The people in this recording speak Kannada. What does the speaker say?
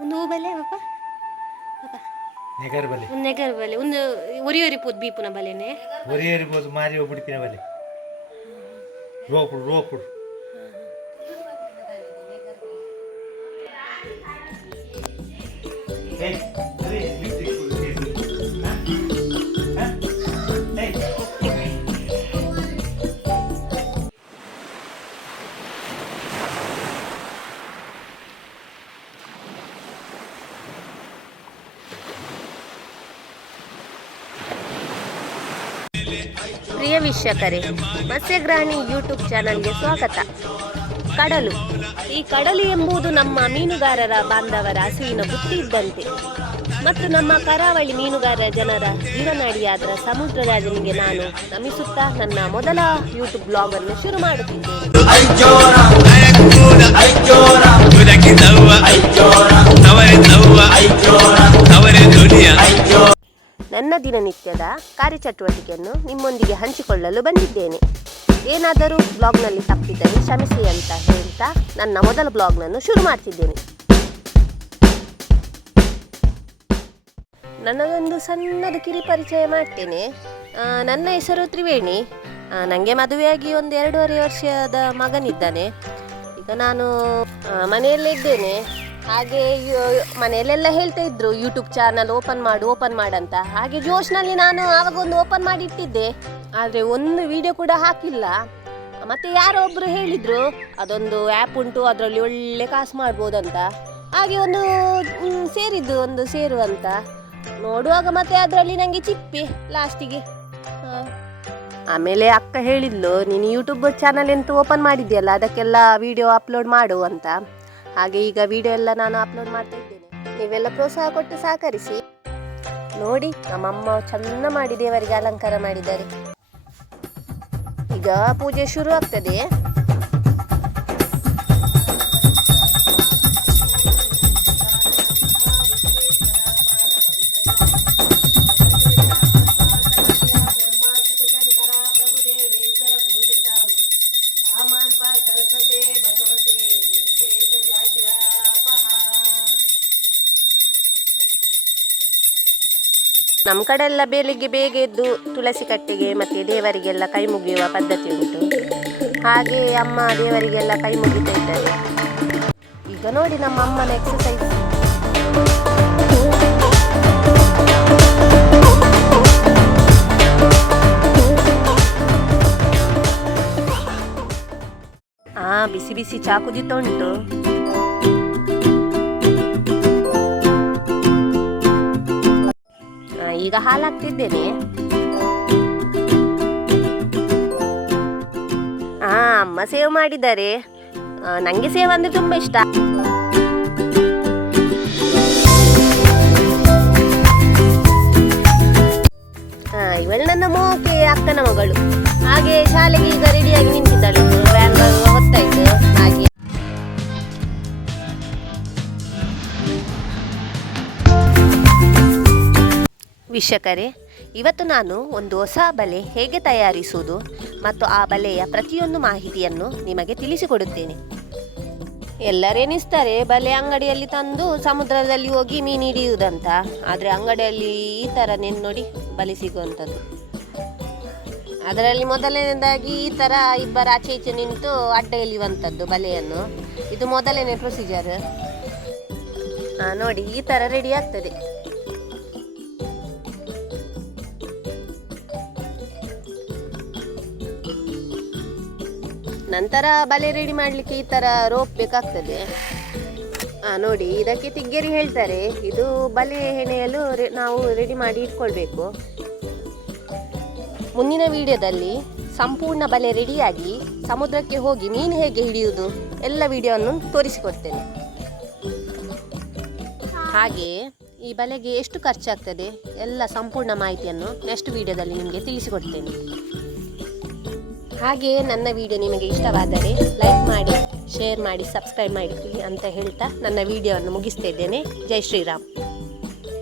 ಒಂದು ಹೂ ಬಲೆ ಪಾಪ. ಪಾಪ. ನೆಗರ್ ಬಲೆ. ಒಂದು ನೆಗರ್ ಬಲೆ. ಒಂದು ಒರಿ ಒರಿ ಪೋದು ಬೀಪುನ ಬಲೆನೆ. ಒರಿ ಪೋದು ಮಾರಿ ಒಬ್ಬಡಿಪಿನ ಬಲೆ. ರೋಪುಡು ರೋಪುಡು. ಅದೇ lipstick ವೀಕ್ಷಕರೇ ಮತ್ಸ್ಯಗ್ರಹಣಿ ಯೂಟ್ಯೂಬ್ ಚಾನಲ್ಗೆ ಸ್ವಾಗತ ಕಡಲು ಈ ಕಡಲು ಎಂಬುದು ನಮ್ಮ ಮೀನುಗಾರರ ಬಾಂಧವರ ಹಸುವಿನ ಬುತ್ತಿ ಇದ್ದಂತೆ ಮತ್ತು ನಮ್ಮ ಕರಾವಳಿ ಮೀನುಗಾರರ ಜನರ ಜೀವನಾಡಿಯಾದ ಸಮುದ್ರ ರಾಜನಿಗೆ ನಾನು ನಮಿಸುತ್ತಾ ನನ್ನ ಮೊದಲ ಯೂಟ್ಯೂಬ್ ಬ್ಲಾಗ್ ಅನ್ನು ಶುರು ಮಾಡುತ್ತಿದ್ದೇನೆ ದಿನನಿತ್ಯದ ಕಾರ್ಯಚಟುವಟಿಕೆಯನ್ನು ನಿಮ್ಮೊಂದಿಗೆ ಹಂಚಿಕೊಳ್ಳಲು ಬಂದಿದ್ದೇನೆ. ಏನಾದರೂ ಬ್ಲಾಗ್ನಲ್ಲಿ ತಪ್ಪಿದ್ದರೆ ಕ್ಷಮಿಸಿ ಅಂತ ಹೇಳ್ತಾ ನನ್ನ ಮೊದಲ ಬ್ಲಾಗ್ನನ್ನು ಶುರು ಮಾಡ್ತಿದ್ದೇನೆ. ನನ್ನದೊಂದು ಸಣ್ಣದು ಕಿರಿ ಪರಿಚಯ ಮಾಡ್ತೇನೆ. ನನ್ನ ಹೆಸರು ತ್ರಿವೇಣಿ. ನನಗೆ ಮದುವೆಯಾಗಿ ಒಂದು ಎರಡೂವರೆ ವರ್ಷದ ಮಗನಿದ್ದಾನೆ. ಈಗ ನಾನು ಮನೆಯಲ್ಲೇ ಇದ್ದೇನೆ. ಹಾಗೆ ಮನೆಯಲ್ಲೆಲ್ಲ ಹೇಳ್ತಾ ಇದ್ರು ಯೂಟ್ಯೂಬ್ ಚಾನಲ್ ಓಪನ್ ಮಾಡು ಓಪನ್ ಮಾಡಂತ. ಹಾಗೆ ಜೋಶ್ನಲ್ಲಿ ನಾನು ಆವಾಗ ಒಂದು ಓಪನ್ ಮಾಡಿ ಇಟ್ಟಿದ್ದೆ. ಆದರೆ ಒಂದು ವಿಡಿಯೋ ಕೂಡ ಹಾಕಿಲ್ಲ. ಮತ್ತೆ ಯಾರೋ ಒಬ್ರು ಹೇಳಿದ್ರು, ಅದೊಂದು ಆ್ಯಪ್ ಉಂಟು, ಅದರಲ್ಲಿ ಒಳ್ಳೆ ಕಾಸು ಮಾಡ್ಬೋದಂತ. ಹಾಗೆ ಒಂದು ಸೇರಿದ್ದು, ಒಂದು ಸೇರು ಅಂತ. ನೋಡುವಾಗ ಮತ್ತೆ ಅದರಲ್ಲಿ ನನಗೆ ಚಿಪ್ಪಿ ಲಾಸ್ಟಿಗೆ ಆಮೇಲೆ ಅಕ್ಕ ಹೇಳಿದ್ಲು, ನೀನು ಯೂಟ್ಯೂಬ್ ಚಾನಲ್ ಎಂತೂ ಓಪನ್ ಮಾಡಿದ್ಯಲ್ಲ, ಅದಕ್ಕೆಲ್ಲ ವಿಡಿಯೋ ಅಪ್ಲೋಡ್ ಮಾಡು ಅಂತ. ಹಾಗೆ ಈಗ ವಿಡಿಯೋ ಎಲ್ಲ ನಾನು ಅಪ್ಲೋಡ್ ಮಾಡ್ತಾ ಇದ್ದೇನೆ. ನೀವೆಲ್ಲ ಪ್ರೋತ್ಸಾಹ ಕೊಟ್ಟು ಸಹಕರಿಸಿ. ನೋಡಿ, ನಮ್ಮಮ್ಮ ಚಂದ ಮಾಡಿ ದೇವರಿಗೆ ಅಲಂಕಾರ ಮಾಡಿದ್ದಾರೆ. ಈಗ ಪೂಜೆ ಶುರು ಆಗ್ತದೆ. ನಮ್ಮ ಕಡೆ ಎಲ್ಲ ಬೆಳಿಗ್ಗೆ ಬೇಗ ಎದ್ದು ತುಳಸಿ ಕಟ್ಟೆಗೆ ಮತ್ತೆ ದೇವರಿಗೆಲ್ಲ ಕೈ ಮುಗಿಯುವ ಪದ್ಧತಿ ಉಂಟು. ಹಾಗೆ ಅಮ್ಮ ದೇವರಿಗೆಲ್ಲ ಕೈ ಮುಗಿತಾ ಇದ್ದಾರೆ. ಈಗ ನೋಡಿ ನಮ್ಮ ಅಮ್ಮನ ಎಕ್ಸಸೈಸ್ ಆ, ಬಿಸಿ ಬಿಸಿ ಚಾ ಕುದೀತಾ ಉಂಟು. ಈಗ ಹಾಲಾಗ್ತಿದ್ದೇನೆ. ಆ, ಅಮ್ಮ ಸೇವ್ ಮಾಡಿದ್ದಾರೆ. ನಂಗೆ ಸೇವ್ ಅಂದ್ರೆ ತುಂಬಾ ಇಷ್ಟ. ಇವಳು ನನ್ನ ಮೋಕೆ ಅಕ್ಕನ ಮಗಳು. ವೀಕ್ಷಕರೇ, ಇವತ್ತು ನಾನು ಒಂದು ಹೊಸ ಬಲೆ ಹೇಗೆ ತಯಾರಿಸುವುದು ಮತ್ತು ಆ ಬಲೆಯ ಪ್ರತಿಯೊಂದು ಮಾಹಿತಿಯನ್ನು ನಿಮಗೆ ತಿಳಿಸಿಕೊಡುತ್ತೇನೆ. ಎಲ್ಲರೇನಿಸ್ತಾರೆ, ಬಲೆ ಅಂಗಡಿಯಲ್ಲಿ ತಂದು ಸಮುದ್ರದಲ್ಲಿ ಹೋಗಿ ಮೀನು ಹಿಡಿಯುವುದಂತ. ಆದರೆ ಅಂಗಡಿಯಲ್ಲಿ ಈ ಥರ ನೆನ್ ನೋಡಿ ಬಲೆ ಸಿಗುವಂಥದ್ದು ಅದರಲ್ಲಿ ಮೊದಲನೇದಾಗಿ ಈ ಥರ ಇಬ್ಬರ ಆಚೆ ಈಚೆ ನಿಂತು ಅಡ್ಡ ಇಳಿಯುವಂಥದ್ದು ಬಲೆಯನ್ನು. ಇದು ಮೊದಲನೇ ಪ್ರೊಸೀಜರ್ ನೋಡಿ, ಈ ಥರ ರೆಡಿ ಆಗ್ತದೆ. ನಂತರ ಬಲೆ ರೆಡಿ ಮಾಡಲಿಕ್ಕೆ ಈ ಥರ ರೋಪ್ ಬೇಕಾಗ್ತದೆ. ಆ, ನೋಡಿ ಇದಕ್ಕೆ ತಿಗ್ಗೇರಿ ಹೇಳ್ತಾರೆ. ಇದು ಬಲೆ ಹೆಣೆಯಲು ನಾವು ರೆಡಿ ಮಾಡಿ ಇಟ್ಕೊಳ್ಬೇಕು. ಮುಂದಿನ ವಿಡಿಯೋದಲ್ಲಿ ಸಂಪೂರ್ಣ ಬಲೆ ರೆಡಿಯಾಗಿ ಸಮುದ್ರಕ್ಕೆ ಹೋಗಿ ಮೀನು ಹೇಗೆ ಹಿಡಿಯುವುದು ಎಲ್ಲ ವಿಡಿಯೋವನ್ನು ತೋರಿಸಿಕೊಡ್ತೇನೆ. ಹಾಗೆ ಈ ಬಲೆಗೆ ಎಷ್ಟು ಖರ್ಚಾಗ್ತದೆ ಎಲ್ಲ ಸಂಪೂರ್ಣ ಮಾಹಿತಿಯನ್ನು ನೆಕ್ಸ್ಟ್ ವಿಡಿಯೋದಲ್ಲಿ ನಿಮಗೆ ತಿಳಿಸಿಕೊಡ್ತೇನೆ. ಹಾಗೆ ನನ್ನ ವಿಡಿಯೋ ನಿಮಗೆ ಇಷ್ಟವಾದರೆ ಲೈಕ್ ಮಾಡಿ ಶೇರ್ ಮಾಡಿ ಸಬ್ಸ್ಕ್ರೈಬ್ ಮಾಡಿ ಅಂತ ಹೇಳ್ತಾ ನನ್ನ ವಿಡಿಯೋವನ್ನು ಮುಗಿಸ್ತಾ ಇದ್ದೇನೆ. ಜೈ ಶ್ರೀರಾಮ್.